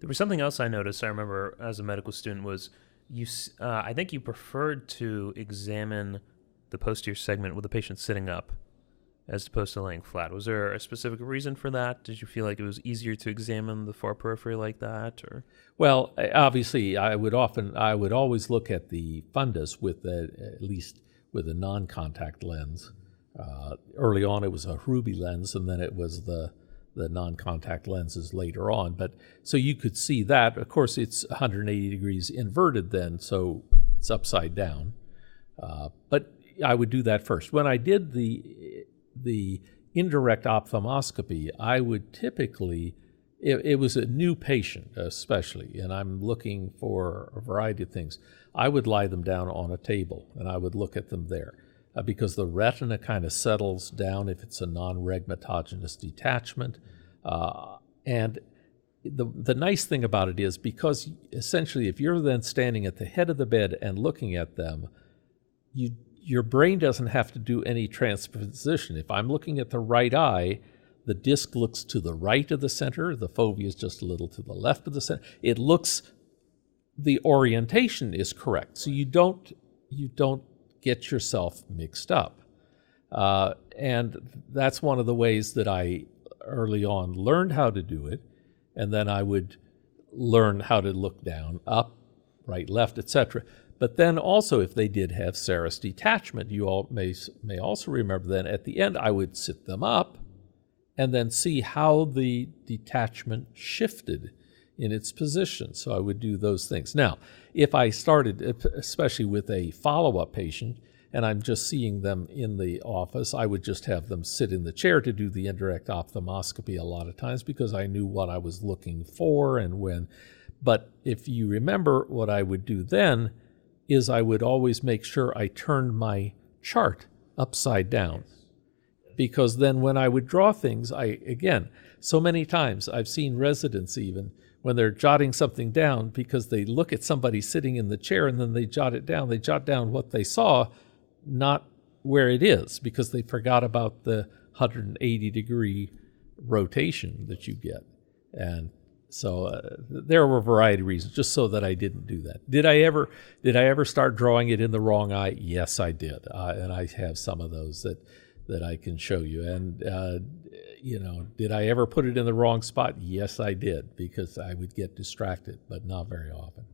There was something else I noticed. I remember as a medical student was I think you preferred to examine the posterior segment with the patient sitting up as opposed to laying flat. Was there a specific reason for that? Did you feel like it was easier to examine the far periphery like that, or? Well, obviously, I would always look at the fundus with at least with a non-contact lens. Early on, it was a ruby lens, and then it was the non-contact lenses later on. But so you could see that. Of course, it's 180 degrees inverted then, so it's upside down. But I would do that first. When I did the indirect ophthalmoscopy, I would typically, it was a new patient especially, and I'm looking for a variety of things. I would lie them down on a table, and I would look at them there. Because the retina kind of settles down if it's a non-regmatogenous detachment. And the nice thing about it is because essentially if you're then standing at the head of the bed and looking at them, your brain doesn't have to do any transposition. If I'm looking at the right eye, the disc looks to the right of the center, the fovea is just a little to the left of the center. It looks, the orientation is correct. So you don't get yourself mixed up. And that's one of the ways that I early on learned how to do it. And then I would learn how to look down, up, right, left, etc. But then also if they did have serous detachment, you all may also remember then at the end I would sit them up and then see how the detachment shifted in its position. So I would do those things. Now, if I started, especially with a follow-up patient, and I'm just seeing them in the office, I would just have them sit in the chair to do the indirect ophthalmoscopy a lot of times because I knew what I was looking for and when. But if you remember, what I would do then is I would always make sure I turned my chart upside down. Because then when I would draw things, again, so many times I've seen residents even, when they're jotting something down because they look at somebody sitting in the chair and then they jot it down. They jot down what they saw, not where it is, because they forgot about the 180-degree rotation that you get. And so there were a variety of reasons, just so that I didn't do that. Did I ever start drawing it in the wrong eye? Yes, I did. And I have some of those that I can show you. And did I ever put it in the wrong spot? Yes, I did, because I would get distracted, but not very often.